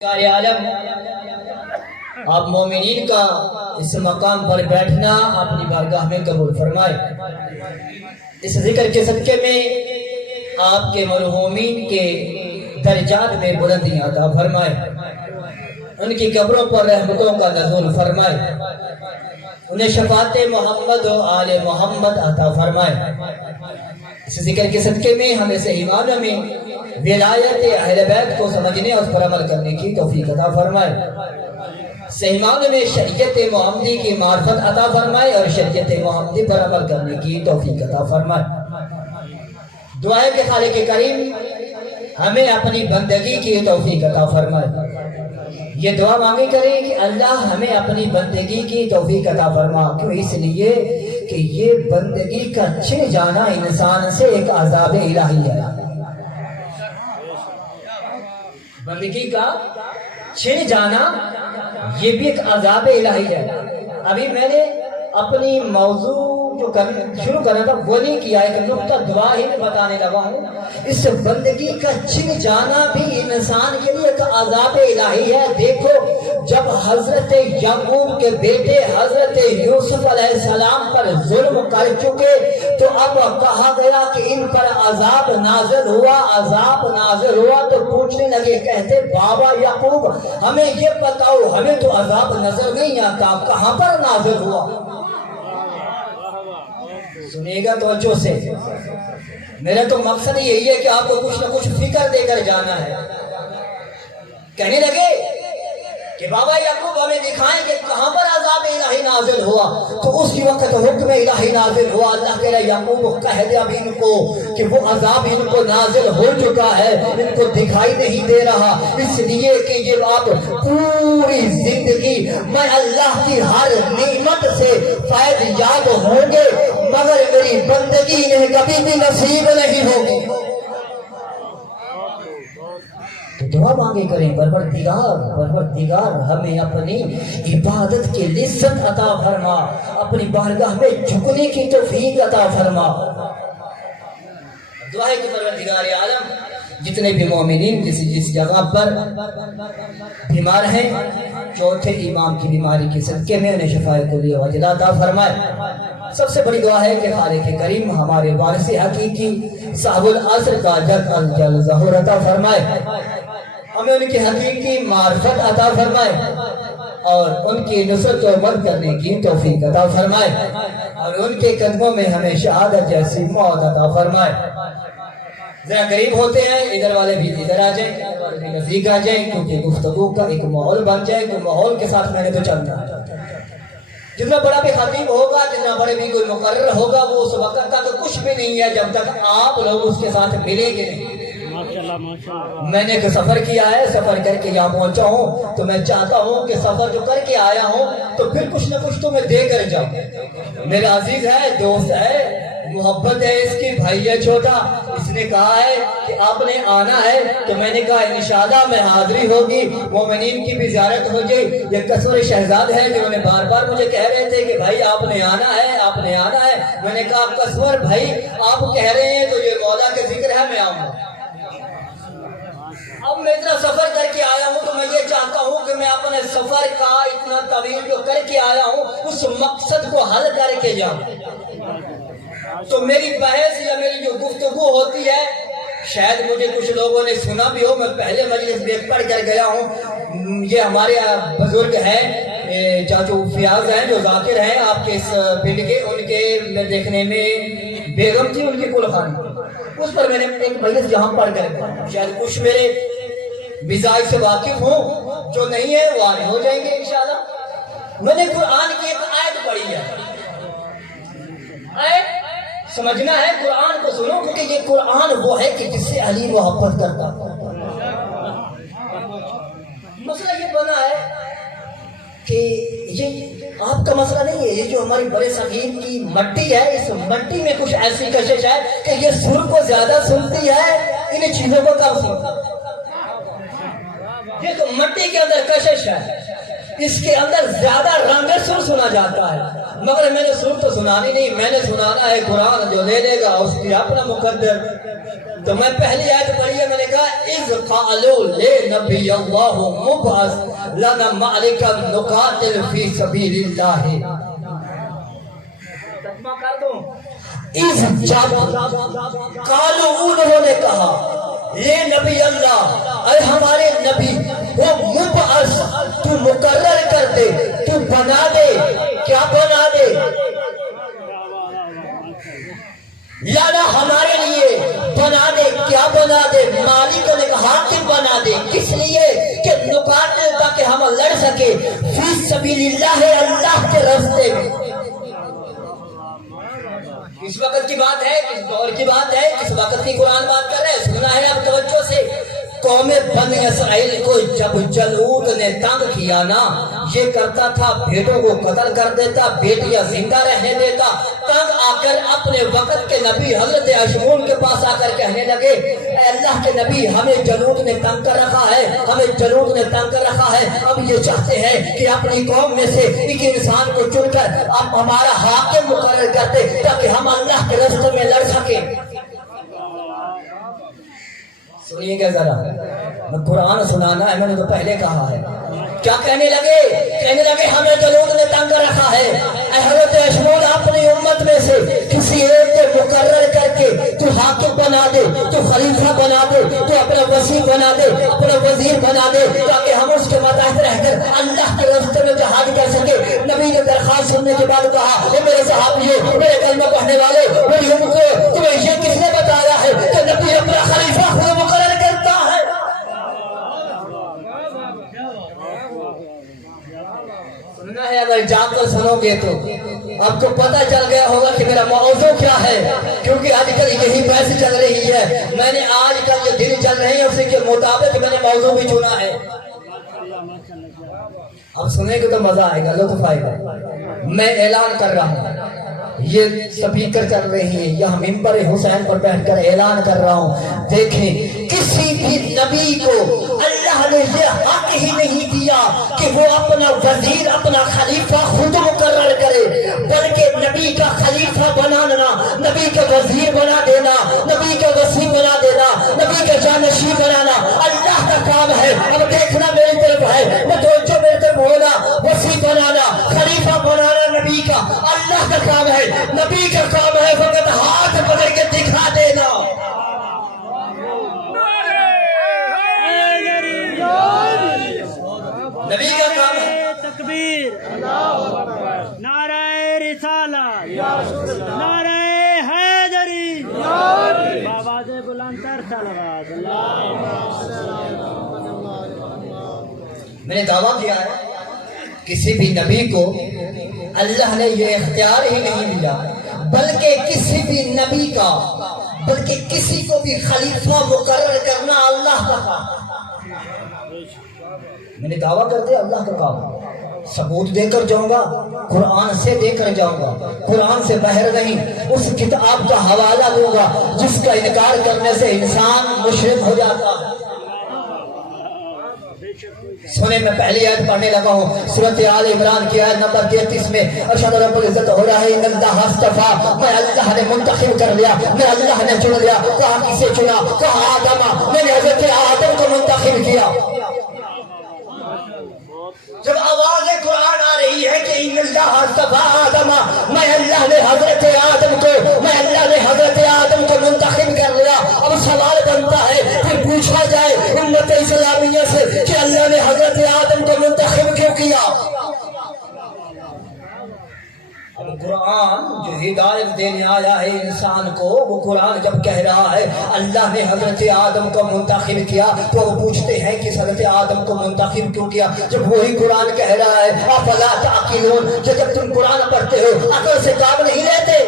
عالم آپ مومنین کا اس مقام پر بیٹھنا اپنی بارگاہ میں قبول فرمائے۔ اس ذکر کے صدقے میں آپ کے مرحومین کے درجات میں بلندیاں عطا فرمائے، ان کی قبروں پر رحمتوں کا نزول فرمائے، انہیں شفاعت محمد و آل محمد عطا فرمائے۔ اس ذکر کے صدقے میں ہمیں صحیح معنی میں ولایت اہل بیت کو سمجھنے اور اس پر عمل کرنے کی توفیق عطا فرمائے، صحیح معنی میں شریعت محمدی کی معرفت عطا فرمائے اور شریعت محمدی پر عمل کرنے کی توفیق عطا فرمائے۔ دعا ہے کہ خالق کریم ہمیں اپنی بندگی کی توفیق عطا فرمائے۔ یہ دعا مانگی کریں کہ اللہ ہمیں اپنی بندگی کی توفیق عطا فرما، کیوں؟ اس لیے کہ یہ بندگی کا چھن جانا انسان سے ایک عذاب الہی ہے۔ بندگی کا چھن جانا یہ بھی ایک عذاب الہی ہے۔ ابھی میں نے اپنی موضوع جو شروع کرنا تھا وہ نہیں کیا، ایک نقطہ دعا ہی میں بتانے لگا ہوں۔ اس بندگی کا چھن جانا بھی انسان کے لیے ایک عذاب الہی ہے۔ دیکھو، جب حضرت یعقوب کے بیٹے حضرت یوسف علیہ السلام پر ظلم کر چکے تو اب کہا گیا کہ ان پر عذاب نازل ہوا، عذاب نازل ہوا تو پوچھنے لگے، کہتے بابا یعقوب ہمیں یہ بتاؤ، ہمیں تو عذاب نظر نہیں آتا، کہاں پر نازل ہوا؟ سنیے گا توجہ سے، میرا تو مقصد یہی ہے کہ آپ کو کچھ نہ کچھ فکر دے کر جانا ہے۔ کہنے لگے کہ بابا یعقوب ہمیں دکھائیں کہ کہاں پر عذاب الہی نازل ہوا، تو اس وقت حکم الہی نازل ہوا۔ اللہ کہہ رہا یعقوب کہہ دے اب ان کو کہ وہ عذاب ان کو نازل ہو چکا ہے، ان کو دکھائی نہیں دے رہا، اس لیے کہ یہ آپ پوری زندگی میں اللہ کی ہر نعمت سے فیض یاب ہوں گے مگر میری بندگی انہیں کبھی بھی نصیب نہیں ہوگی۔ تو دعا مانگے کریں، پروردگار ہمیں اپنی عبادت کی لذت عطا فرما، اپنی بارگاہ میں جھکنے کی توفیق عطا فرما۔ دعا ہے کہ پروردگار عالم جتنے بھی مومنین جس جگہ پر بیمار ہیں، چوتھے امام کی بیماری کے صدقے میں انہیں شفاء کلی و عاجلہ عطا فرمائے۔ سب سے بڑی دعا ہے کہ خالق کریم ہمارے وارث حقیقی صاحب العصر کا جل الجل ظہور عطا فرمائے، ہمیں ان کی حقیقی معرفت عطا فرمائے اور ان کی نصرت و مدد کرنے کی توفیق عطا فرمائے اور ان کے قدموں میں ہمیں شہادت جیسی موت عطا فرمائے۔ ذرا قریب ہوتے ہیں، ادھر والے بھی ادھر آ جائیں، ادھر والے بھی نزدیک آ جائیں، کیونکہ گفتگو کا ایک ماحول بن جائے، کہ ماحول کے ساتھ میں نے تو چلنا ہے۔ جتنا بڑا بھی خطیب ہوگا، جتنا بڑے بھی کوئی مقرر ہوگا، وہ اس وقت تک کچھ بھی نہیں ہے جب تک آپ لوگ اس کے ساتھ ملیں گے نہیں۔ میں نے سفر کیا ہے، سفر کر کے یہاں پہنچا ہوں، تو میں چاہتا ہوں کہ سفر جو کر کے آیا ہوں تو پھر کچھ نہ کچھ تو میں دے کر جاؤں۔ میرا عزیز ہے، دوست ہے، محبت ہے اس کی، بھائی ہے چھوٹا، اس نے کہا ہے کہ آپ نے آنا ہے، تو میں نے کہا انشاءاللہ میں حاضری ہوگی، مومنین کی بھی زیارت ہو جائے۔ یہ قصور شہزاد ہے جنہوں نے بار بار مجھے کہہ رہے تھے کہ بھائی آپ نے آنا ہے، آپ نے آنا ہے۔ میں نے کہا قصور بھائی آپ کہہ رہے ہیں تو یہ مولا کے ذکر ہے، میں آؤں گا۔ اب میں اتنا سفر کر کے آیا ہوں تو میں یہ چاہتا ہوں کہ میں اپنے سفر کا اتنا طویل جو کر کے آیا ہوں اس مقصد کو حل کر کے جاؤں۔ تو میری بحث یا میری جو گفتگو ہوتی ہے، شاید مجھے کچھ لوگوں نے سنا بھی ہو، میں پہلے مجلس میں پڑھ کر گیا ہوں۔ یہ ہمارے بزرگ ہیں چاچو فیاض ہیں جو ذاکر ہیں آپ کے اس پنڈ کے، ان کے دیکھنے میں بیگم تھی ان کی کل خانی، اس پر میں نے ایک مجلس جہاں پڑھ کر گیا۔ شاید کچھ میرے مزاج سے واقف ہوں، جو نہیں ہے وہ آنے ہو جائیں گے انشاءاللہ۔ میں نے قرآن کی ایک آیت پڑھی ہے، آیت سمجھنا ہے، قرآن کو سنو، کیونکہ یہ قرآن وہ ہے کہ جس سے علی محبت کرتا۔ مسئلہ یہ بنا ہے کہ یہ آپ کا مسئلہ نہیں ہے، یہ جو ہماری بڑے صغیر کی مٹی ہے، اس مٹی میں کچھ ایسی کشش ہے کہ یہ سر کو زیادہ سنتی ہے، ان چیزوں کو کم سنتی ہے۔ یہ تو مٹی کے اندر کشش ہے، اس کے اندر زیادہ رنگ سر سنا جاتا ہے، مگر میں نے سر تو سنانی نہیں، میں نے سنانا ہے قرآن جو دے دے گا اس کی اپنا مقدر۔ تو میں پہلی آیت پڑھی ہے، میں نے کہا اذ قالوا لنبی اللہ مبعث لنا ملکا نقاتل فی سبیل اللہ، ترجمہ کر دوں، اذ جب قالوا انہوں نے کہا لے نبی اللہ، اے ہمارے نبی، وہ مبعث تو مقرر کر دے، تو بنا دے، کیا بنا دے؟ لانا ہمارے لیے بنا دے، کیا بنا دے؟ مالک نے کہا حاکم بنا دے، کس لیے؟ کہ نقاتل، تاکہ ہم لڑ سکے فی سبیل اللہ، اللہ کے راستے میں۔ اس وقت کی بات ہے، کس دور کی بات ہے، کس وقت کی قرآن بات کر رہے ہیں؟ سننا ہے اب توجہ سے۔ قوم بنی اسرائیل کو جب جلود نے تنگ کیا نا، یہ کرتا تھا بیٹوں کو قتل کر دیتا، بیٹیاں زندہ رہنے دیتا، تنگ آ کر اپنے وقت کے نبی حضرت اشمون کے پاس آ کر کہنے لگے اے اللہ کے نبی، ہمیں جلود نے تنگ کر رکھا ہے، ہمیں جلود نے تنگ کر رکھا ہے، اب یہ چاہتے ہیں کہ اپنی قوم میں سے ایک انسان کو چن کر اب ہمارا حاکم مقرر کرتے تاکہ ہم اللہ کے راستے میں لڑ سکیں۔ سنیے گا ذرا، میں قرآن سنانا ہے، میں نے تو پہلے کہا ہے۔ کیا کہنے لگے؟ کہنے لگے ہمیں جلود نے تنگ کر رکھا ہے، اے حضرت اشمون اپنی امت میں سے کسی ایک کو مقرر کر کے تو حاکم بنا دے، تو خلیفہ بنا دے، تو اپنا وزیر بنا دے، اپنا وزیر بنا دے، تاکہ ہم اس کے ماتحت رہ کر اللہ کے راستے میں جہاد کر سکے۔ نبی نے درخواست سننے کے بعد کہا اے میرے صحابیوں، میرے کلمہ پڑھنے والے، میری امت کو تمہیں یہ کس نے بتایا ہے کہ نبی اپنا خلیفہ خود مقرر کرتا ہے؟ سننا ہے، اگر جان کر سنو گے تو آپ کو پتہ چل گیا ہوگا کہ میرا موضوع کیا ہے، کیونکہ آج کل یہی بحث چل رہی ہے۔ میں نے آج کل جو دن چل رہے ہیں اسی کے مطابق میں نے موضوع بھی چنا ہے۔ اب سنیں گے تو مزہ آئے گا، لطف آئے گا۔ میں اعلان کر رہا ہوں، یہ سپیکر چل رہی ہے، یہاں ممبر حسین پر بیٹھ کر اعلان کر رہا ہوں، دیکھیں کسی بھی نبی کو اللہ نے یہ حق ہی نہیں دیا کہ وہ اپنا وزیر، اپنا خلیفہ خود مقرر کرے، بلکہ نبی کا خلیفہ بنانا، نبی کا وزیر بنا دینا، نبی کا وزیر بنا دینا، نبی کا جانشین بنانا اللہ کا کام ہے۔ اب دیکھنا میری طرف ہے، میں توجہ میری طرف ہونا، وزیر بنانا، خلیفہ بنانا نبی کا اللہ کا کام ہے۔ نبی کا کام ہے فقط ہاتھ پکڑ کے دکھا دینا۔ نبی کا کام ہے تکبیر، نعرہ رسالت، نعرہ حیدری، بآواز بلند تر صلوات۔ میں نے دعویٰ کیا ہے کسی بھی نبی کو اللہ نے یہ اختیار ہی نہیں دیا، بلکہ کسی بھی نبی کا، بلکہ کسی کو بھی خلیفہ مقرر کرنا اللہ کا کام۔ میں نے دعویٰ کر دیا اللہ کا کام، ثبوت دے کر جاؤں گا، قرآن سے دے کر جاؤں گا، قرآن سے باہر نہیں، اس کتاب کا حوالہ دوں گا جس کا انکار کرنے سے انسان مشرک ہو جاتا ہے۔ سنے میں پہلی آیت پڑھنے لگا ہوں، سورۃ آل عمران کی آیت نمبر 33 میں ارشاد رب العزت ہو رہا ہے ان اللہ اصطفیٰ، میں اللہ نے منتخب کر لیا، میں اللہ نے چن لیا۔ کہا کسے چنا؟ کہا آدم، میں نے حضرت آدم کو منتخب کیا۔ جب آواز قرآن آ رہی ہے کہ ان اللہ اصطفیٰ آدم، میں اللہ نے حضرت آدم کو، میں اللہ نے حضرت آدم کو منتخب کر لیا، اب سوال بنتا ہے پھر پوچھا جائے امت اسلامیہ سے کہ اللہ نے حضرت آدم کو منتخب کیوں کیا؟ اب قرآن جو ہدایت دینے آیا ہے انسان کو، وہ قرآن جب کہہ رہا ہے اللہ نے حضرت آدم کو منتخب کیا، تو وہ پوچھتے ہیں کہ حضرت آدم کو منتخب کیوں کیا، جب وہی قرآن کہہ رہا ہے افلا تعقلون، جب تم قرآن پڑھتے ہو عقل سے کام نہیں لیتے؟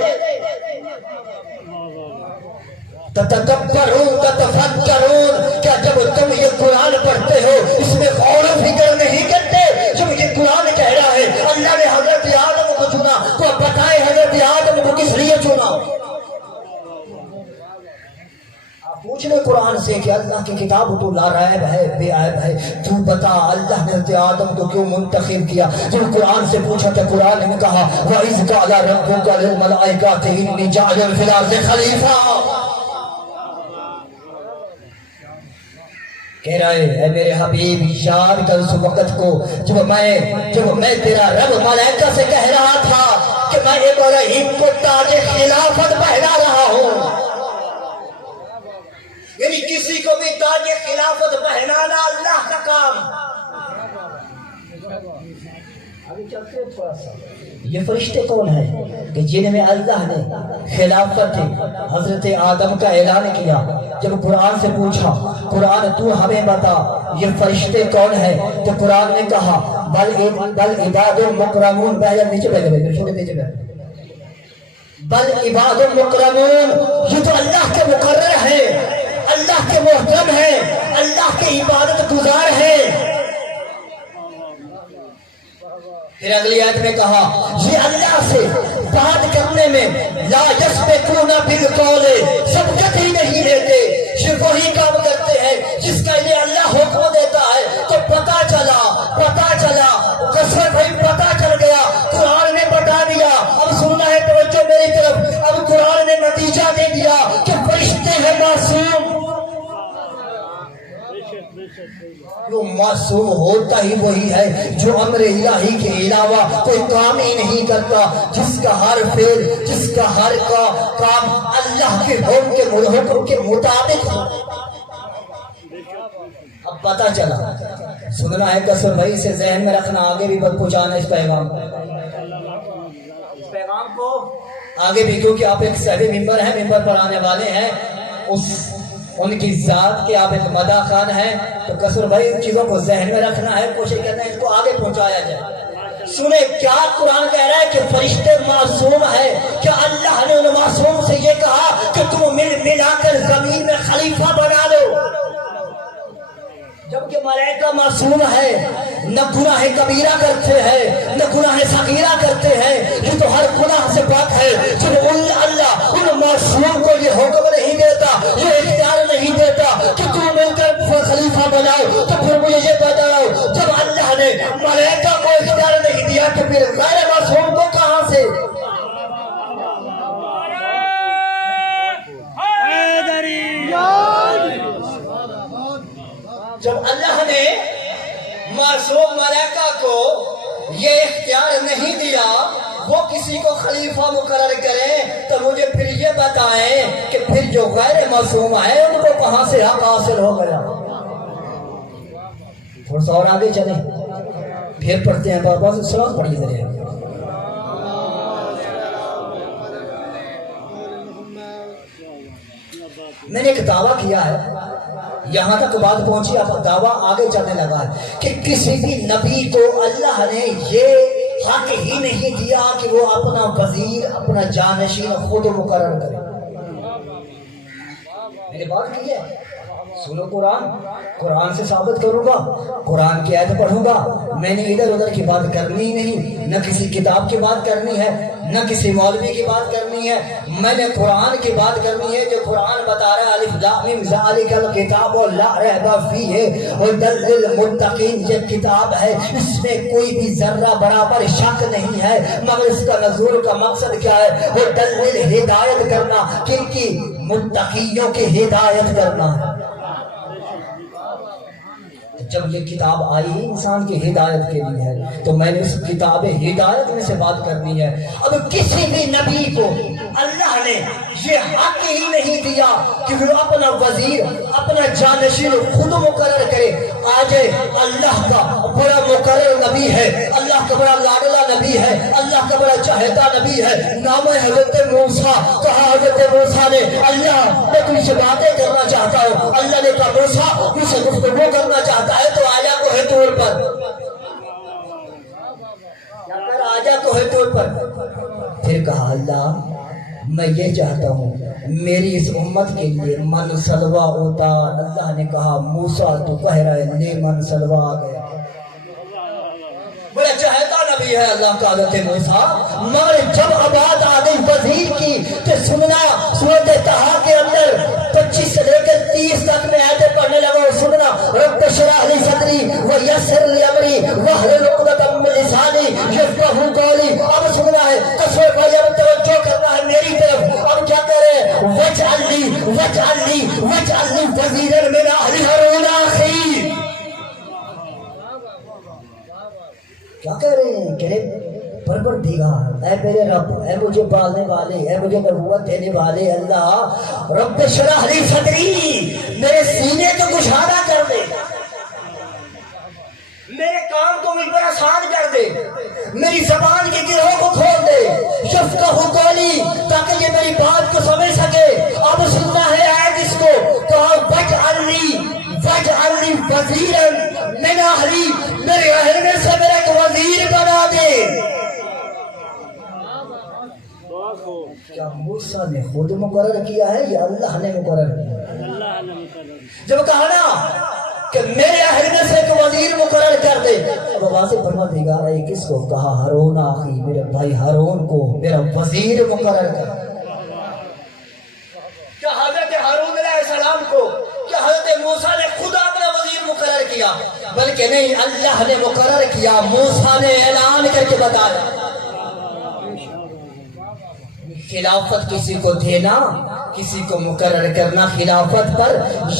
تتکبرون تتفکرون، کیا جب تم یہ قرآن پڑھتے ہو اس میں غور و فکر نہیں کرتے؟ جب یہ قرآن کہہ رہا ہے اللہ نے حضرت آدم کو چنا، تو اب بتائیں حضرت آدم کو کس لیے چنا؟ آپ پوچھ لیں قرآن سے کہ اللہ کی کتاب تو لا ریب ہے، بے عیب ہے، تو بتا اللہ نے حضرت آدم کو کیوں منتخب کیا؟ جب قرآن سے پوچھا تو قرآن نے کہا وَإِذْ قَالَ رَبُّكَ لِلْمَلَائِكَةِ إِنِّي جَاعِلٌ فِي الْأَرْضِ خَلِيفَةً۔ کہہ رہے اے میرے حبیب یاد کر اس وقت کو جب میں تیرا رب ملائکہ سے کہہ رہا تھا کہ میں ابراہیم کو تاج خلافت پہنا رہا ہوں. یعنی کسی کو بھی تاج خلافت پہنانا اللہ کا کام. ابھی چلتے ہیں تھوڑا سا. یہ فرشتے کون ہیں کہ جن میں اللہ نے خلافت حضرت آدم کا اعلان کیا؟ جب قرآن سے پوچھا قرآن تو ہمیں بتا یہ فرشتے کون ہیں تو قرآن نے کہا بل عباد مکرمون. پہلے نیچے بیٹھے چھوٹے نیچے بیٹھے. بل عباد مکرمون یہ تو اللہ کے مقرر ہیں, اللہ کے محترم ہیں, اللہ کے عبادت گزار ہیں. پھر اگلی آیت میں کہا یہ اللہ سے بات کرنے میں لا یسبقون بالقول سبقت ہی نہیں لیتے. یہ وہی کام کرتے ہیں جس کا یہ اللہ حکم دیتا ہے تو پتا چلا قسم بھائی پتا چل گیا. قرآن نے بتا دیا. اب سننا ہے توجہ میری طرف. اب قرآن نے نتیجہ دے دیا کہ فرشتے ہیں معصوم. جو معصوم ہوتا ہی وہی ہے جو امر الہی کے علاوہ کوئی کام ہی نہیں کرتا, جس کا ہر فعل جس کا ہر کام اللہ کے حکم کے مطابق ہو. اب پتا چلا سننا ہے قصر بھائی سے ذہن میں رکھنا, آگے بھی بات پہنچانا اس پیغام کو آگے بھی, کیونکہ آپ ایک صحیح ممبر ہیں, ممبر پر آنے والے ہیں, ان کی ذات کے آپ ایک مداح خان ہیں. تو قصر بھائی ان چیزوں کو ذہن میں رکھنا ہے, کوشش کرنا ہے اس کو آگے پہنچایا جائے. سنیں کیا قرآن کہہ رہا ہے کہ فرشتے معصوم ہیں. کیا اللہ نے ان معصوم سے یہ کہا کہ تم ملا کر زمین میں خلیفہ بنا لو؟ جبکہ ملائکہ معصوم ہے, نہ گناہ کبیرہ کرتے ہیں نہ گناہ صغیرہ کرتے ہیں, یہ تو ہر گناہ سے پاک ہے. جب اللہ ان معصوم کو یہ حکم نہیں دیتا, یہ اختیار نہیں دیتا کہ تم مل کر خلیفہ بناؤ, تو پھر مجھے یہ بتاؤ جب اللہ نے ملائکہ کو اختیار نہیں دیا تو پھر غیر معصوم کو کہاں سے؟ جب اللہ نے معصوم ملائکہ کو یہ اختیار نہیں دیا وہ کسی کو خلیفہ مقرر کریں, تو مجھے پھر یہ بتائیں کہ پھر جو غیر معصوم ہے ان کو کہاں سے حق حاصل ہو گیا؟ تھوڑا سا اور آگے چلیں, پھر پڑھتے ہیں. بابا سے سلام پڑھیے ذرا. میں نے ایک دعویٰ کیا ہے, یہاں تک بات پہنچی, اب دعویٰ آگے چلنے لگا ہے کہ کسی بھی نبی کو اللہ نے یہ حق ہی نہیں دیا کہ وہ اپنا وزیر اپنا جانشین خود مقرر کرے. میں نے بات کی ہے, سنو قرآن سے ثابت کروں گا, قرآن کی آیت پڑھوں گا. میں نے ادھر ادھر کی بات کرنی ہی نہیں, نہ کسی کتاب کی بات کرنی ہے نہ کسی مولوی کی بات کرنی ہے. میں نے قرآن کی بات کرنی ہے جو قرآن بتا رہا ہے الف لام میم ذالک الکتاب لا ریب فیہ ھدی للمتقین. یہ کتاب ہے, اس میں کوئی بھی ذرہ برابر شک نہیں ہے, مگر اس کا نزول کا مقصد کیا ہے؟ ھدی ہدایت کرنا, کن کی؟ متقیوں کی ہدایت کرنا. جب یہ کتاب آئی انسان کی ہدایت کے لیے ہے تو میں نے اس کتاب ہدایت میں سے بات کرنی ہے. اب کسی بھی نبی کو اللہ نے یہ حق ہی نہیں دیا کہ وہ اپنا وزیر اپنا جانشین خود مقرر کرے. آج اللہ کا بڑا مقرر نبی ہے, اللہ کا بڑا لاڈلا نبی ہے, اللہ کا بڑا چہتا نبی ہے, نام ہے حضرت موسیٰ. کہا حضرت موسیٰ نے اللہ میں تم سے باتیں کرنا چاہتا ہوں. اللہ نے کہا موسیٰ تم سے گفتگو کرنا چاہتا ہے تو آجا کوہ طور پر, آجا کوہ طور پر. پھر کہا اللہ میں یہ چاہتا ہوں میری اس امت کے لیے من سلوا ہوتا. اللہ نے کہا موسیٰ تو کہہ رہا ہے لے من سلوا آ گیا. بڑا چہتا نبی ہے اللہ کا حضرت موسیٰ, مگر جب آباد آ گئی وزیر کی تو سننا سورۃ طٰہٰ کے اندر 25 سے لے کر 30 تک میں آیتیں پڑھنے لگا. سننا رب اشرح لی صدری ویسر لی امری واحلل عقدۃ من لسانی یفقہوا قولی. اب سننا ہے قصے بھائی, اب توجہ کرنا ہے میری طرف. اب کیا کرے؟ وجعل لی وزیرا من اہل ہارون اخی. کیا کہہ رہے ہیں؟ کہہ رہے پروردگار، اے میرے رب، اے مجھے پالنے والے، اے مجھے نبوت دینے والے اللہ، رب اشرح لی صدری، میرے سینے کو کشادہ کر دے، میرے کام کو مجھ پر آسان کر دے، میری زبان کے گروہ کو کھول دے، یفقہوا قولی، تاکہ یہ میری بات کو سمجھ سکے۔ اب سننا ہے آیت اس کو، کہا وَاجْعَلْ لِي وَزِيرًا مِنْ أَهْلِي، میرے اہل میں سے میرا ایک وزیر بنا دے۔ کیا موسیٰ نے خود مقرر کیا ہے یا اللہ نے مقرر کیا؟ جب کہا نا کہ میرے اہل میں سے ایک وزیر مقرر کر دے، اب واضح پروردگار ہے کس کو؟ کہا ہارون آخی، میرے بھائی ہارون کو میرا وزیر مقرر کر۔ کیا حضرت ہارون علیہ السلام کو، کیا حضرت موسیٰ نے خود اپنا وزیر مقرر کیا؟ بلکہ نہیں، اللہ نے مقرر کیا، موسیٰ نے اعلان کر کے بتایا۔ خلافت کسی کو دینا، کسی کو مقرر کرنا خلافت پر،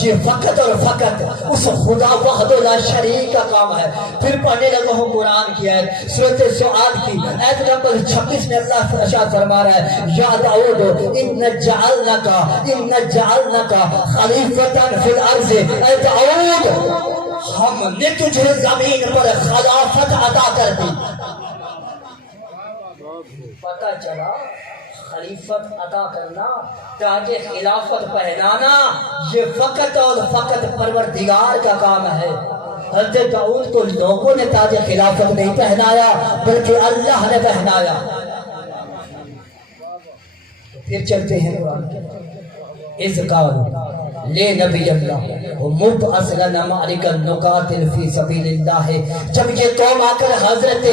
یہ فقط اور فقط اس خدا وحدہ لا شریک کا کام ہے۔ پھر پڑھنے لگا ہوں قرآن کی آیت، سورۃ سعاد کی آیت نمبر 26 میں اللہ ارشاد فرما رہا ہے، یا داؤد ان جعلناک خلیفۃ فی الارض، اے داؤد ہم نے تجھے زمین پر خلافت عطا کر دی۔ پتہ چلا خلیفت عطا کرنا، تاج خلافت پہنانا، یہ فقط اور فقط پروردگار کا کام ہے۔ حضرت داؤد کو لوگوں نے تاج خلافت نہیں پہنایا بلکہ اللہ نے پہنایا۔ پھر چلتے ہیں قرآن کے اذ قالوا لے نبی اللہ مبعث لنا معرکا نقاتل فی سبیل اللہ، جب یہ قوم آ کر حضرت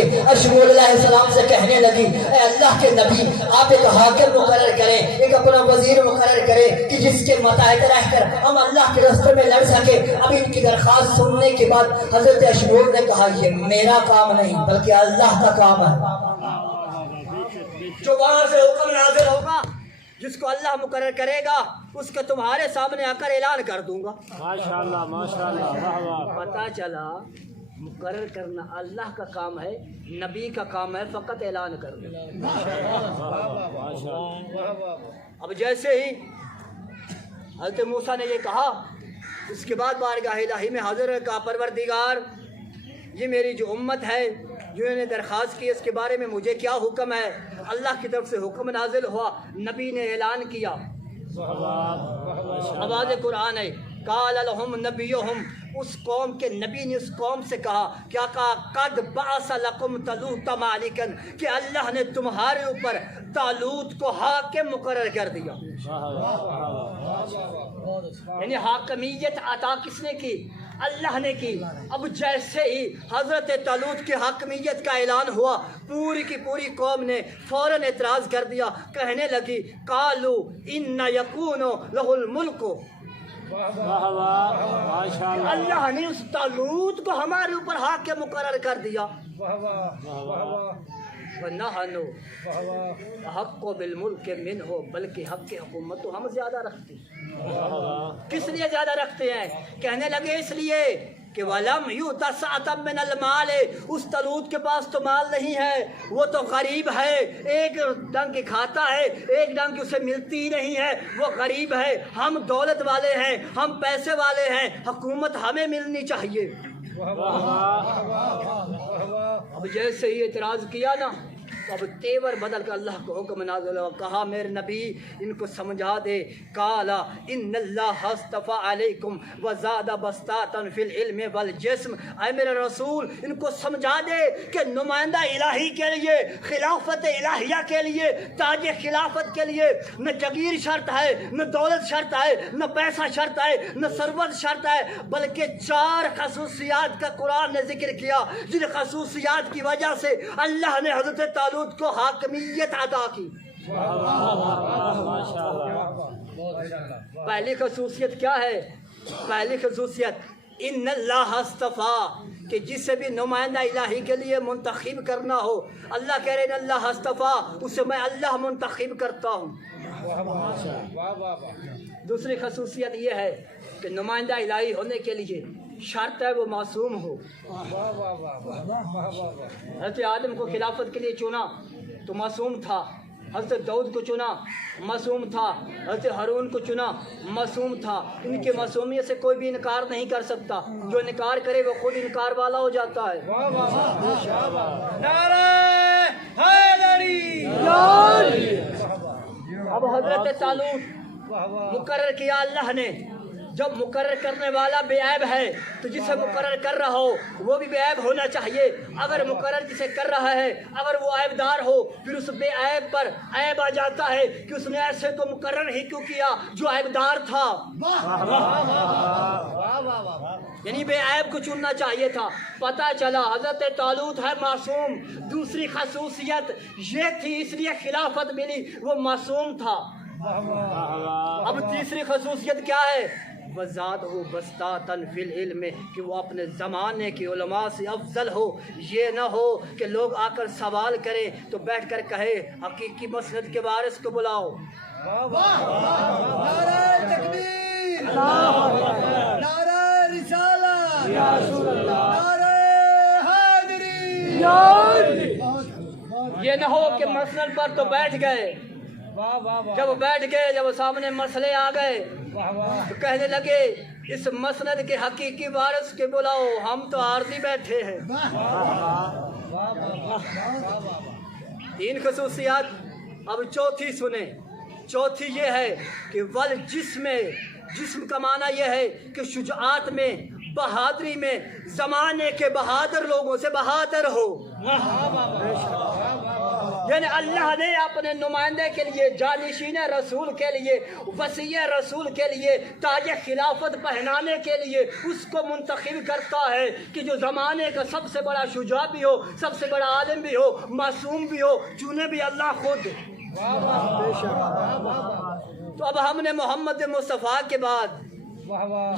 شمعون علیہ السلام سے کہنے لگی، اے اللہ کے نبی آپ ایک حاکم مقرر کریں، ایک اپنا وزیر مقرر کریں کہ جس کے متحد رہ کر ہم اللہ کے راستے میں لڑ سکے۔ اب ان کی درخواست سننے کے بعد حضرت شمعون نے کہا یہ میرا کام نہیں بلکہ اللہ کا کام ہے، جو وہاں سے حکم نازل ہوگا، جس کو اللہ مقرر کرے گا اس کا تمہارے سامنے آ کر اعلان کر دوں گا۔ ماشاءاللہ ماشاءاللہ۔ پتہ چلا مقرر کرنا اللہ کا کام ہے، نبی کا کام ہے فقط اعلان کر دو۔ اب جیسے ہی حضرت موسیٰ نے یہ کہا، اس کے بعد بارگاہ الہی میں حاضر کہا پروردگار یہ میری جو امت ہے جنہوں نے درخواست کی اس کے بارے میں مجھے کیا حکم ہے؟ اللہ کی طرف سے حکم نازل ہوا، نبی نے اعلان کیا۔ آواز قرآن ہے، قال لهم نبیہم، اس قوم کے نبی نے اس قوم سے کہا، کیا کہا؟ قد بعث لکم طالوت مالکا، کہ اللہ نے تمہارے اوپر طالوت کو حاکم مقرر کر دیا۔ یعنی حاکمیت عطا کس نے کی؟ اللہ نے کی۔ اب جیسے ہی حضرت طالوت کی حاکمیت کا اعلان ہوا، پوری کی پوری قوم نے فوراً اعتراض کر دیا، کہنے لگی قالوا ان یکون لہ الملک، اللہ نے اس طالوت کو ہمارے اوپر حاکم مقرر کر دیا۔ وَنَحْنُ أَحَقُّ بِالْمُلْكِ مِنْهُ، بلکہ حق کی حکومت تو ہم زیادہ رکھتے ہیں۔ کس لیے زیادہ رکھتے ہیں؟ کہنے لگے اس لیے کہ وَلَمْ يُؤْتَ سَعَةً مِّنَ الْمَالِ، اس طالوت کے پاس تو مال نہیں ہے، وہ تو غریب ہے، ایک ڈنگ کی کھاتا ہے، ایک ڈنگ کی اسے ملتی ہی نہیں ہے، وہ غریب ہے، ہم دولت والے ہیں، ہم پیسے والے ہیں، حکومت ہمیں ملنی چاہیے۔ اب جیسے ہی اعتراض کیا نا، اب تیور بدل کر اللہ کو حکم نازل ہوا، کہا میرے نبی ان کو سمجھا دے، قال ان اللہ اصطفى علیکم وزاد بسطاطا فی العلم والجسم، اے میرے رسول ان کو سمجھا دے کہ نمائندہ الہی کے لیے، خلافت الہیہ کے لیے، تاج خلافت کے لیے نہ جگیر شرط ہے، نہ دولت شرط ہے، نہ پیسہ شرط ہے، نہ ثروت شرط ہے، بلکہ 4 خصوصیات کا قرآن نے ذکر کیا، جن خصوصیات کی وجہ سے اللہ نے حضرت طالوت کو حاکمیت عطا کی۔ پہلی خصوصیت کیا ہے؟ پہلی خصوصیت ان اللہ اصطفیٰ، کہ جسے بھی نمائندہ الہی کے لیے منتخب کرنا ہو، اللہ کہہ رہے ہیں اللہ اصطفیٰ، اسے میں اللہ منتخب کرتا ہوں۔ دوسری خصوصیت یہ ہے کہ نمائندہ الہی ہونے کے لیے شرط ہے وہ معصوم ہو۔ حضرت آدم کو خلافت کے لیے چنا تو معصوم تھا، حضرت داؤد کو چنا معصوم تھا، حضرت ہارون کو چنا معصوم تھا۔ ان کے معصومیت سے کوئی بھی انکار نہیں کر سکتا، جو انکار کرے وہ خود انکار والا ہو جاتا ہے۔ اب حضرت طالوت مقرر کیا اللہ نے، جب مقرر کرنے والا بے عیب ہے تو جسے مقرر کر رہا ہو وہ بھی بے عیب ہونا چاہیے۔ اگر مقرر جسے کر رہا ہے اگر وہ عیب دار ہو، پھر اس بے عیب پر عیب آ جاتا ہے کہ اس نے ایسے تو مقرر ہی کیوں کیا جو عیب دار تھا۔ یعنی بے عیب کو چننا چاہیے تھا۔ پتہ چلا حضرت طالوت ہے معصوم، دوسری خصوصیت یہ تھی اس لیے خلافت ملی، وہ معصوم تھا۔ اب تیسری خصوصیت کیا ہے؟ وَزَادَهُ بَسْطَةً فِي الْعِلْمِ، کہ وہ اپنے زمانے کے علماء سے افضل ہو۔ یہ نہ ہو کہ لوگ آ کر سوال کریں تو بیٹھ کر کہے حقیقی مسند کے وارث کو بلاؤ۔ نعرہ تکبیر، نعرہ رسالت، نعرہ حیدری۔ یہ نہ ہو کہ مسند پر تو بیٹھ گئے، جب بیٹھ گئے جب سامنے مسئلے آ گئے تو کہنے لگے اس مسند کے حقیقی وارث کے بلاؤ، ہم تو عارضی بیٹھے ہیں۔ تین خصوصیات۔ اب چوتھی سنیں، چوتھی یہ ہے کہ جسم کا معنی یہ ہے کہ شجاعت میں، بہادری میں زمانے کے بہادر لوگوں سے بہادر ہو۔ یعنی اللہ نے اپنے نمائندے کے لیے، جانشین رسول کے لیے، وصی رسول کے لیے، تاج خلافت پہنانے کے لیے اس کو منتخب کرتا ہے کہ جو زمانے کا سب سے بڑا شجاع بھی ہو، سب سے بڑا عالم بھی ہو، معصوم بھی ہو، چنے بھی اللہ خود۔ تو اب ہم نے محمد مصطفیٰ کے بعد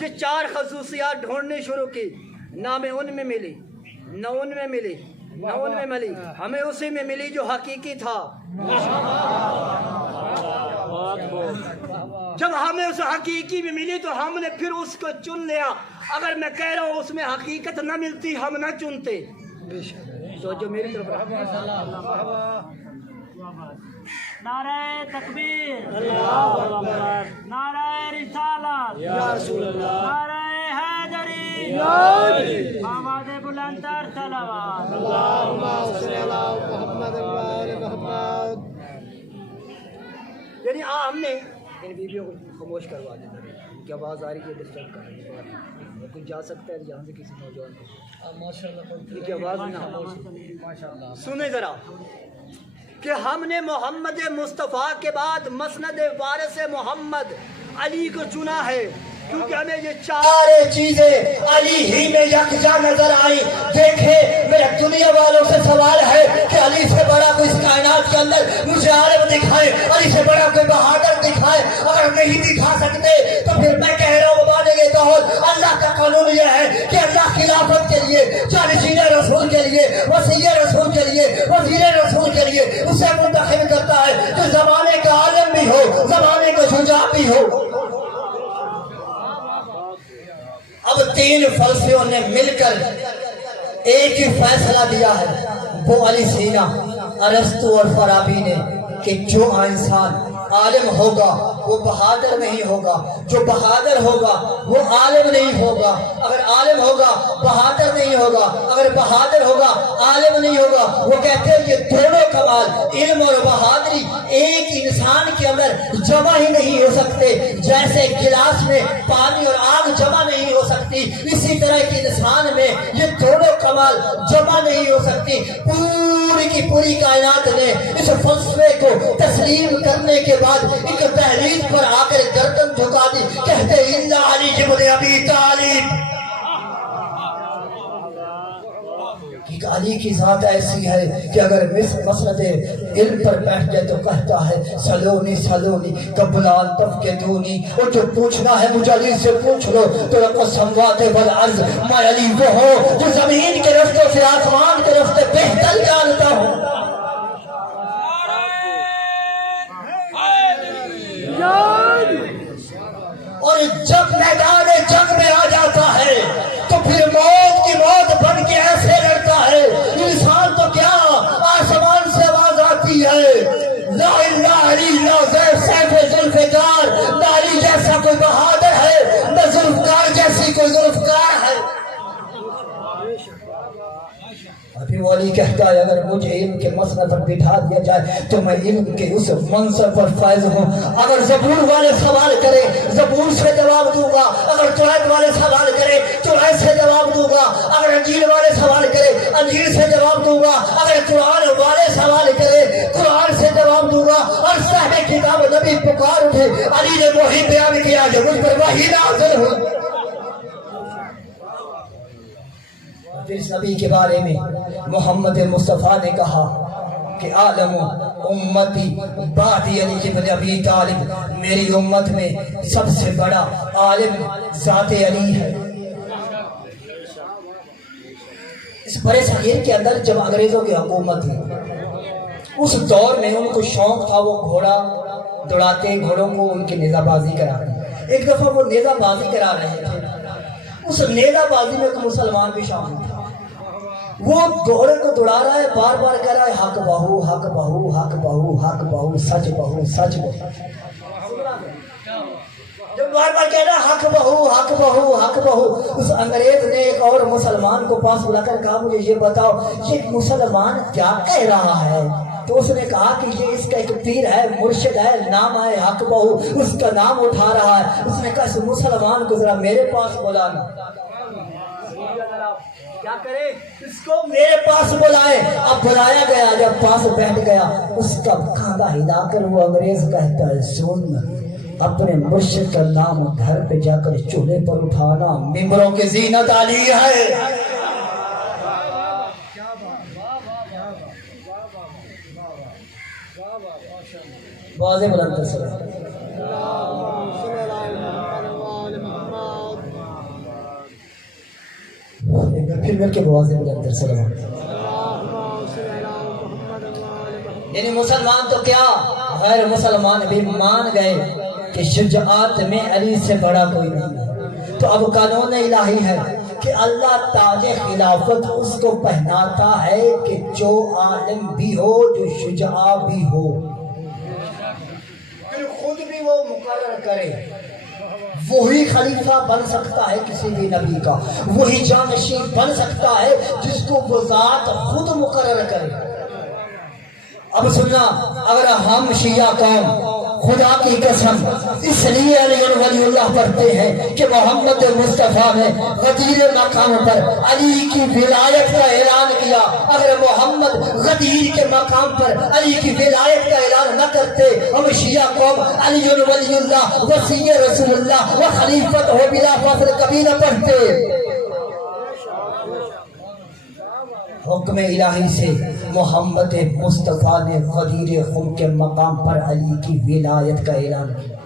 یہ چار خصوصیات ڈھونڈنی شروع کی، نہ ہمیں ان میں ملی، نہ ان میں ملی، نہ ان میں ملی، ہمیں اسی میں ملی جو حقیقی تھا۔ جب ہمیں اس حقیقی میں ملی تو ہم نے پھر اس کو چن لیا۔ اگر میں کہہ رہا ہوں اس میں حقیقت نہ ملتی ہم نہ چنتے۔ تو جو میری طرف نعرہ تکبیر، نعرہ رسالت، نعرہ حیدری، آواز بلند تر صلوات۔ یعنی ہم نے ان بیویوں کو خاموش کروا دیا، ان کی آواز آ رہی ہے، ڈسٹرب کر رہی ہے، کوئی جا سکتا ہے یہاں سے کسی نوجوان کو؟ ماشاءاللہ ان کی آواز نہ سنیں ذرا کہ ہم نے محمد مصطفیٰ کے بعد مسند وارث محمد علی کو چنا ہے، کیونکہ ہمیں یہ چار چیزیں علی ہی میں یکجا نظر آئی۔ دیکھے میرے دنیا والوں سے سوال ہے کہ علی سے بڑا کوئی اس کائنات کے اندر مجھے عالم دکھائے، علی سے بڑا کوئی بہادر دکھائے۔ اگر نہیں دکھا سکتے تو پھر میں کہہ رہا ہوں مانیں گے تو اللہ کا قانون یہ ہے کہ اللہ خلافت کے لیے، جانشین رسول کے لیے، وصی رسول کے لیے، وزیر رسول کے لیے اسے منتخب کرتا ہے جو زمانے کا عالم بھی ہو، زمانے کا شجاع بھی ہو۔ اب تین فلسفیوں نے مل کر ایک ہی فیصلہ دیا ہے، وہ علی سینا، ارسطو اور فارابی نے، کہ جو انسان عالم ہوگا وہ بہادر نہیں ہوگا، جو بہادر ہوگا وہ عالم نہیں ہوگا، اگر عالم ہوگا بہادر نہیں ہوگا، اگر بہادر ہوگا عالم نہیں ہوگا۔ وہ کہتے ہیں کہ دونوں کمال علم اور بہادری ایک انسان کے اندر جمع ہی نہیں ہو سکتے، جیسے گلاس میں پانی اور آگ جمع نہیں ہو سکتی، اسی طرح کے انسان میں یہ دونوں کمال جمع نہیں ہو سکتی۔ پوری کی پوری کائنات نے اس فلسفے کو تسلیم کرنے کے بعد ایک تحریر پر آ کر گردن جھکا دی، کہتے الا علی ابن ابی طالب۔ علی کی ذات ایسی ہے کہ اگر مسند علم پر بیٹھ جائے تو کہتا ہے سلونی سلونی قبلان تفقدونی، اور جو پوچھنا ہے مجھے علی سے پوچھ لو تو لقد السماوات والارض، میں علی وہ ہوں جو زمین کے رفتوں سے آسمان کے رفتے بہتر جانتا ہوں۔ اور جب میدان جنگ میں آ جاتا ہے تو ابھی ولی کہتا ہے اگر مجھے علم کے مسئلہ پر بٹھا دیا جائے تو میں علم کے اس منصب پر فائز ہوں. اگر زبور والے سوال کرے زبور سے جواب دوں گا, اگر توریت والے سوال کرے توریت سے جواب دوں گا, اگر انجیل والے سوال کرے انجیل سے جواب دوں گا, اگر قرآن والے سوال کرے قرآن سے جواب دوں گا. اور صاحب کتاب نبی پکار اٹھے, علی نے وہی بیان کیا جو مجھ پر وحی نازل ہو. اس نبی کے بارے میں محمد مصطفیٰ نے کہا کہ عالم امتی بعدی علی بن ابی طالب, میری امت میں سب سے بڑا عالم ذات علی ہے. اس برے صغیر کے اندر جب انگریزوں کی حکومت تھی اس دور میں ان کو شوق تھا وہ گھوڑا دوڑاتے, گھوڑوں کو ان کی نیزہ بازی کراتے. ایک دفعہ وہ نیزہ بازی کرا رہے تھے, اس نیزہ بازی میں ایک مسلمان بھی شامل تھا. وہ گھوڑے کو دوڑا رہا ہے, بار بار کہہ رہا ہے حق بہو حق بہو حق بہو حق بہو سچ بہو سچ بہو. جب بار بار کہہ رہا ہے حق بہو حق بہو حق بہو, اس انگریز نے ایک اور مسلمان کو پاس بلا کر کہا مجھے یہ بتاؤ یہ مسلمان کیا کہہ رہا ہے. تو اس نے کہا کہ یہ اس کا ایک پیر ہے, مرشد ہے, نام ہے حق بہو, اس کا نام اٹھا رہا ہے. اس نے کہا اس مسلمان کو ذرا میرے پاس بلانا. کیا کرے, اس کو میرے پاس بلائے. اب بلایا گیا, جب پاس بیٹھ گیا اس کا کاندھا ہلا کر وہ انگریز کہتا ہے سن اپنے مرشد کا نام گھر پہ جا کر چولہے پر اٹھانا, ممبروں کی زینت علی ہے. واضح بلند سے پھر مل کے واضح بلند سے. یعنی مسلمان تو کیا غیر مسلمان بھی مان گئے کہ شجاعت میں علی سے بڑا کوئی نہیں ہے. تو اب قانون الہی ہے کہ اللہ تاج خلافت اس کو پہناتا ہے کہ جو عالم بھی ہو, جو شجاع بھی ہو, پھر خود بھی وہ مقرر کرے. وہی خلیفہ بن سکتا ہے کسی بھی نبی کا, وہی جانشین بن سکتا ہے جس کو وہ ذات خود مقرر کرے. اب سننا, اگر ہم شیعہ قوم خدا کی قسم اس لیے علی ولی اللہ پڑھتے ہیں کہ محمد مصطفیٰ نے غدیر مقام پر علی کی ولایت کا اعلان کیا. اگر محمد غدیر کے مقام پر علی کی ولایت کا اعلان نہ کرتے, ہم شیعہ قوم علی ولی اللہ وصی رسول اللہ و خلیفت ہو بلا فاصل کبھی نہ پڑھتے. حکم الہی سے محمد مصطفیٰ نے غدیر خم کے مقام پر علی کی ولایت کا اعلان کیا.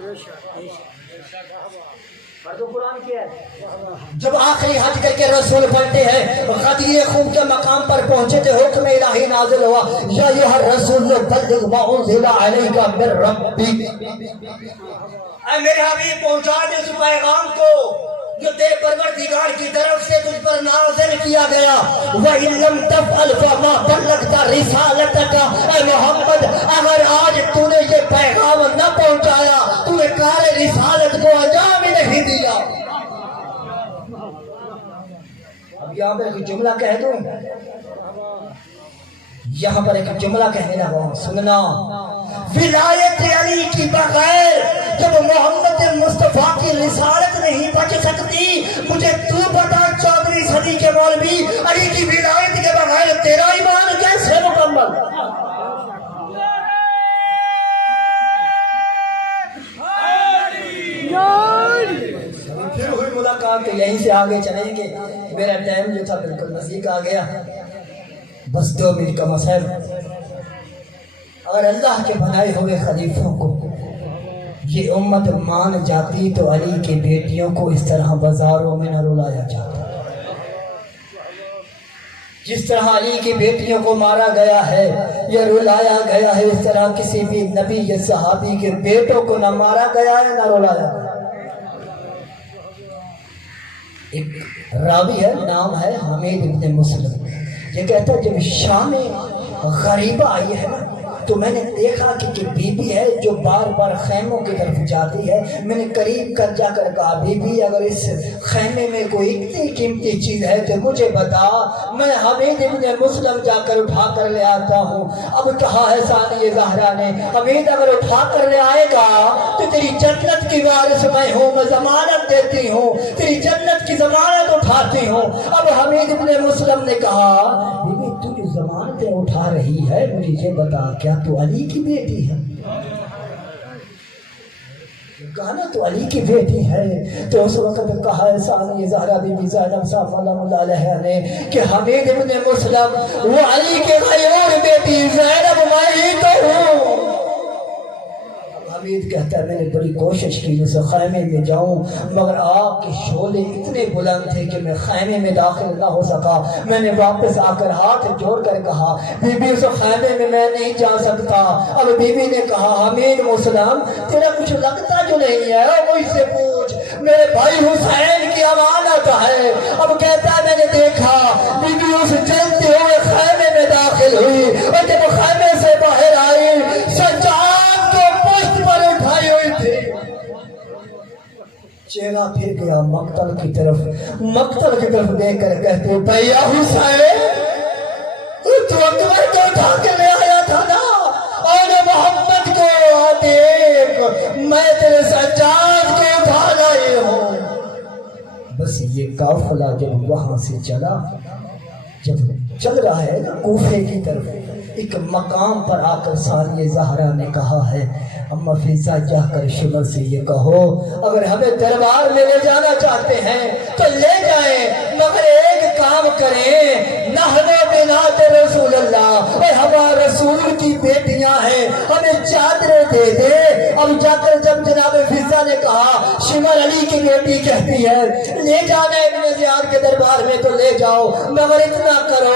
جب آخری حج کر کے رسول پڑھتے ہیں غدیر خم کے مقام پر پہنچے تھے, حکم الہی نازل ہوا یا ایھا الرسول بلغ ما انزل الیک من ربک, اے میرے حبیب پہنچا دے اس پیغام کو جو تیرے پروردگار کی طرف سے تجھ پر نازل کیا گیا. وَإِن لَمْ تَفْعَلْ فَمَا بَلَّغْتَ رِسَالَتَكَ, اے محمد اگر آج تو نے یہ پیغام نہ پہنچایا تو نے کار رسالت کو انجام ہی نہیں دیا. اب یہاں پر ایک جملہ کہہ دوں, یہاں پر ایک جملہ کہنے لگا ہوں, سننا. ولایت علی کی بغیر جب محمد مصطفیٰ کی رسالت نہیں بچ سکتی, مجھے تو بتا 14ویں صدی کے مولوی علی کی ولایت کے بغیر تیرا ایمان کیسے مکمل؟ پھر ہوئی ملاقات, تو یہیں سے آگے چلیں گے. میرا ٹائم جو تھا بالکل نزدیک آ گیا, بس 2 منٹ کا مسئلہ. اگر اللہ کے بنائے ہوئے خلیفوں کو یہ امت مان جاتی تو علی کی بیٹیوں کو اس طرح بازاروں میں نہ رلایا جاتا. جس طرح علی کی بیٹیوں کو مارا گیا ہے یا رلایا گیا ہے, اس طرح کسی بھی نبی یا صحابی کے بیٹوں کو نہ مارا گیا ہے نہ رلایا گیا. ایک راوی ہے, نام ہے حمید ابن مسلم, یہ کہتا ہے جب شام غریبہ آئی ہے نا, تو میں نے دیکھا کہ بیوی ہے جو بار بار خیموں کی طرف جاتی ہے. میں نے قریب کر جا کر کہا بیوی اگر اس خیمے میں کوئی اتنی قیمتی چیز ہے تو مجھے بتا, میں حمید ابن مسلم جا کر اٹھا کر لے آتا ہوں. اب کہا ہے ثانیہ زہرا نے, حمید اگر اٹھا کر لے آئے گا تو تیری جنت کی وارث میں ہوں, میں ضمانت دیتی ہوں, تیری جنت کی ضمانت اٹھاتی ہوں. اب حمید ابن مسلم نے کہا بیوی تو جو ضمانتیں اٹھا رہی ہے مجھے یہ بتا کیا تو علی کی بیٹی ہے؟ کہا نا تو علی کی بیٹی ہے. تو اس وقت کہا ہے ثانیہ زہرا بی بی زینب سلام اللہ علیہ نے کہ حمید ابن مسلم وہ علی کے غیور بیٹی زینب میں ہی تو ہوں. حمید کہتا ہے میں نے بڑی کوشش کی اس خیمے میں جاؤں مگر آگ کے شعلے اتنے بلند تھے کہ میں خیمے میں داخل نہ ہو سکا. میں نے واپس آ کر ہاتھ جوڑ کر کہا بی بی اس خیمے میں میں نہیں جا سکتا. اب بی بی نے کہا حمید مسلم تیرا کچھ لگتا جو نہیں ہے مجھ سے پوچھ, میرے بھائی حسین کی امانت ہے. اب کہتا ہے میں نے دیکھا بی بی اس جلتے ہوئے خیمے میں داخل ہوئی اور جب خیمے سے باہر آئی سجاد اٹھائی ہوئی تھی, چہرہ پھر گیا مقتل کی طرف دیکھ کر کہتے بھیا حسین تو اکبر کو اٹھا کے لے آیا تھا نا, اور محمد کو دیکھ میں تیرے سجاد کو اٹھا لائی ہوں. بس یہ قافلہ جب وہاں سے چلا, جب چل رہا ہے نا کوفے کی طرف, ایک مقام پر آ کر ثانیہ زہرا نے کہا ہے اما فضا جا کر شمر سے یہ کہو اگر ہمیں دربار میں لے جانا چاہتے ہیں تو لے جائیں مگر ایک کام کریں نحن بنات رسول اللہ, ہمارے رسول کی بیٹیاں ہیں ہمیں چادریں دے دے. اب جا کر جب جناب فضا نے کہا شمر علی کی بیٹی کہتی ہے لے جانا ابن زیاد کے دربار میں تو لے جاؤ مگر اتنا کرو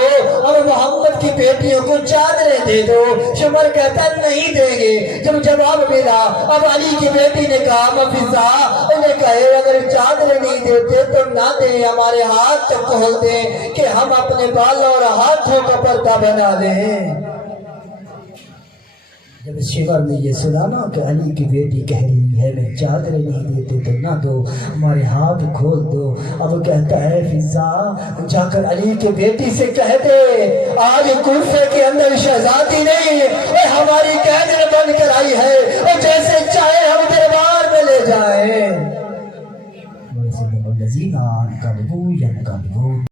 اب محمد کی بیٹیوں کو چادریں دے دو. شمر کہتا نہیں دیں گے. جب جواب ملا اب علی کی بیٹی نے کہا فضا انہیں کہے اگر چادریں نہیں دیتے تو نہ دیں, ہمارے ہاتھ تک کھول دیں کہ ہم اپنے بالوں اور ہاتھوں کا پردہ بنا لیں. جب شمر نے یہ سنا نا کہ علی کی بیٹی کہہ رہی ہے میں چادریں نہیں دیتے تو نہ دو, ہمارے ہاتھ کھول دو. اب کہتا ہے فضا جا کر علی کی بیٹی سے کہہ دے آج کوفے کے اندر شہزادی نہیں ہماری قید بن کر آئی ہے اور جیسے چاہے ہم دربار میں لے جائیں.